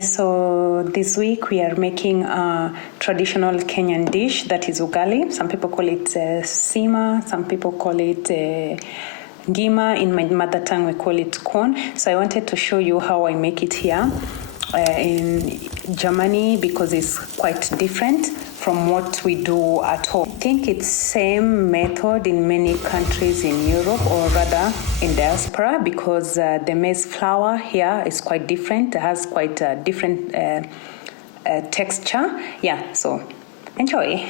So this week we are making a traditional Kenyan dish that is ugali. Some people call it sima, some people call it ngima. In my mother tongue we call it corn. So I wanted to show you how I make it here in Germany because it's quite different from what we do at home. I think it's same method in many countries in Europe, or rather in diaspora, because the maize flour here is quite different. It has quite a different texture. Yeah, so enjoy.